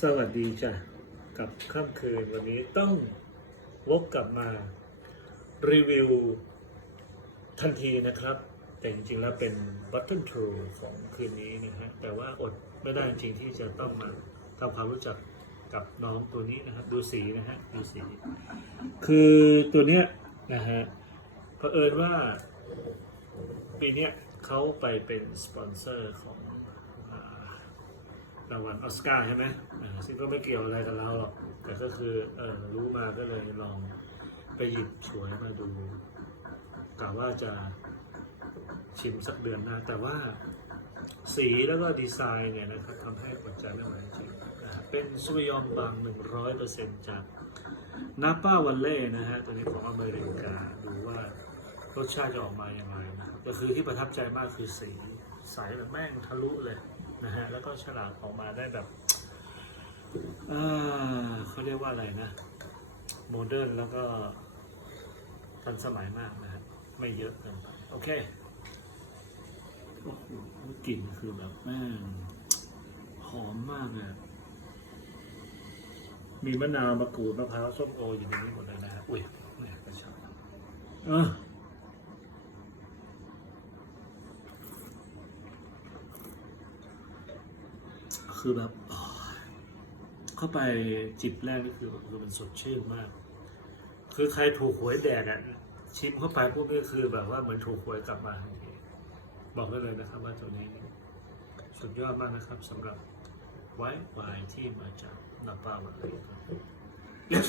สวัสดีจ้ะ กับค่ำคืนวันนี้ต้องวกกลับมารีวิวทันทีนะครับ แต่จริงๆแล้วเป็น button true ของคืนนี้นะฮะ แต่ว่าอดไม่ได้จริงๆที่จะต้องมาทำความรู้จักกับน้องตัวนี้นะครับดูสีนะฮะดูสี คือตัวเนี้ยนะฮะเผอิญว่าปีเนี้ยเขาไปเป็นสปอนเซอร์ของ รางวัลออสการ์ใช่ไหมซึ่งก็ไม่เกี่ยวอะไรกับเราหรอก แต่ก็คือเออรู้มาก็เลยลองไปหยิบฉวยมาดูกะว่าจะชิมสักเดือนหน้า แต่ว่าสีแล้วก็ดีไซน์เนี่ยนะครับทำให้อดใจไม่ไหวจริงเป็นซูยอมบาง 100%จากนาป้าวันเล่นะฮะตัวนี้ของอเมริกา ดูว่ารสชาติจะออกมาอย่างไรนะครับก็คือที่ประทับใจมากคือสีใสแบบแม่งทะลุเลย นะฮะ แล้วก็ฉลากออกมาได้แบบอ่าเขาเรียกว่าอะไรนะ โมเดิร์นแล้วก็ทันสมัยมากนะฮะ ไม่เยอะเกินไปโอเคโอ้โหกลิ่นคือแบบแม่งหอมมากเลยอะมีมะนาวมะกรูดมะพร้าวส้มโออยู่ในนี้หมดเลยนะฮะอุ้ยเนี่ยกระชอบเออ คือแบบ เข้าไปจิบแรกนี่คือคือมันสดชื่นมาก คือใครถูกหวยแดดอะชิมเข้าไปพวกนี้คือแบบว่าเหมือนถูกหวยกลับมาทันทีบอกได้เลยนะครับว่าตัวนี้สุดยอดมากนะครับสำหรับไวท์ไวน์ที่มาจากนาปาวันเลยครับ yes